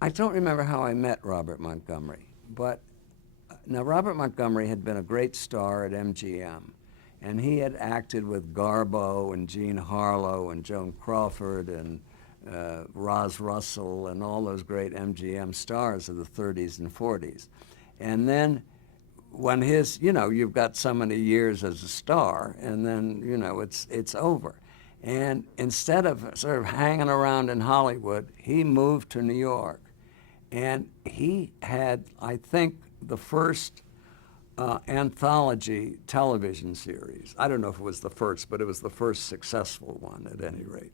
I don't remember how I met Robert Montgomery, but now Robert Montgomery had been a great star at MGM, and he had acted with Garbo and Jean Harlow and Joan Crawford and Roz Russell and all those great MGM stars of the 30s and 40s. And then when you've got so many years as a star, and then, it's over. And instead of sort of hanging around in Hollywood, he moved to New York. And he had, I think, the first anthology television series. I don't know if it was the first, but it was the first successful one at any rate.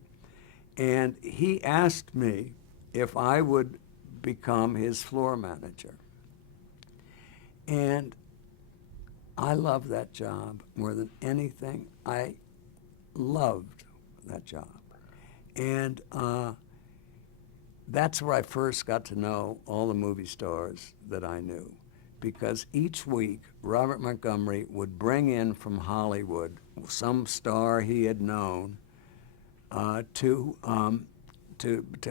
And he asked me if I would become his floor manager. And I loved that job more than anything. I loved that job. And that's where I first got to know all the movie stars that I knew. Because each week, Robert Montgomery would bring in from Hollywood some star he had known to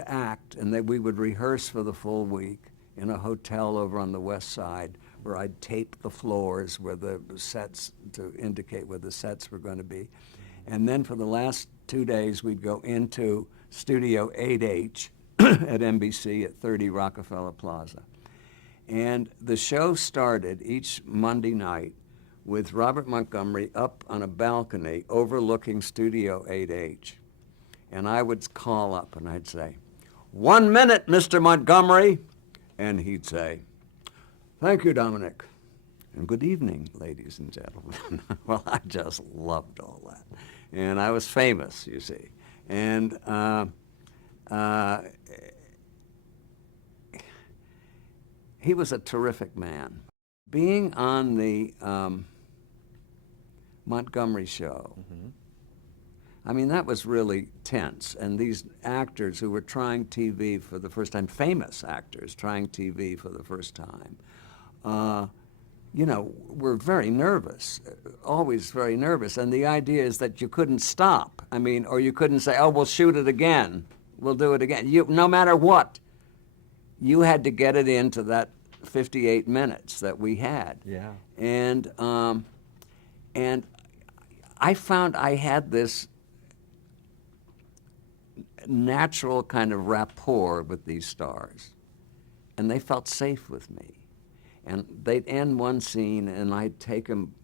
act, and that we would rehearse for the full week in a hotel over on the West Side, where I'd tape the floors where the sets, to indicate where the sets were going to be. And then for the last 2 days, we'd go into Studio 8H at NBC at 30 Rockefeller Plaza. And the show started each Monday night with Robert Montgomery up on a balcony overlooking Studio 8H. And I would call up and I'd say, "1 minute, Mr. Montgomery." And he'd say, "Thank you, Dominick. And good evening, ladies and gentlemen." Well, I just loved all that. And I was famous, you see. And he was a terrific man. Being on the Montgomery show, I mean, that was really tense. And these actors who were trying TV for the first time, famous actors trying TV for the first time, were very nervous, always very nervous. And the idea is that you couldn't stop. I mean, or you couldn't say, "Oh, we'll shoot it again. We'll do it again." No matter what, you had to get it into that 58 minutes that we had. Yeah. And I found I had this natural kind of rapport with these stars, and they felt safe with me. And they'd end one scene, and I'd take them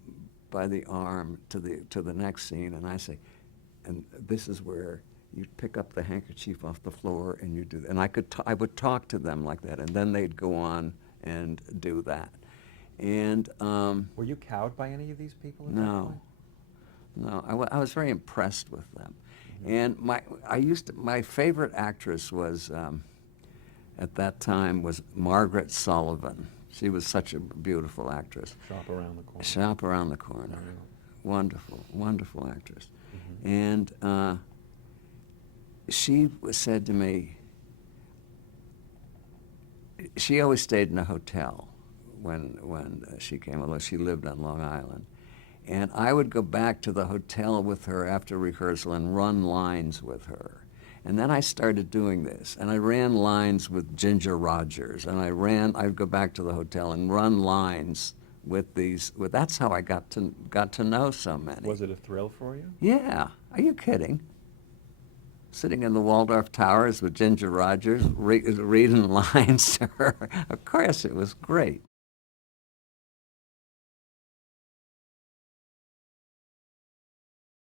by the arm to the next scene, and I say, "And this is where you pick up the handkerchief off the floor, and you do that." And I would talk to them like that, and then they'd go on and do that. And were you cowed by any of these people at that no, point? no, I was very impressed with them. And my favorite actress was at that time was Margaret Sullivan. She was such a beautiful actress. Shop Around the Corner. Shop Around the Corner. Wonderful, wonderful actress. And she said to me, she always stayed in a hotel when she came, although she lived on Long Island. And I would go back to the hotel with her after rehearsal and run lines with her. And then I started doing this, and I ran lines with Ginger Rogers, and I'd go back to the hotel and run lines with these. That's how I got to know so many. Was it a thrill for you? Yeah. Are you kidding? Sitting in the Waldorf Towers with Ginger Rogers, reading lines to her. Of course, it was great.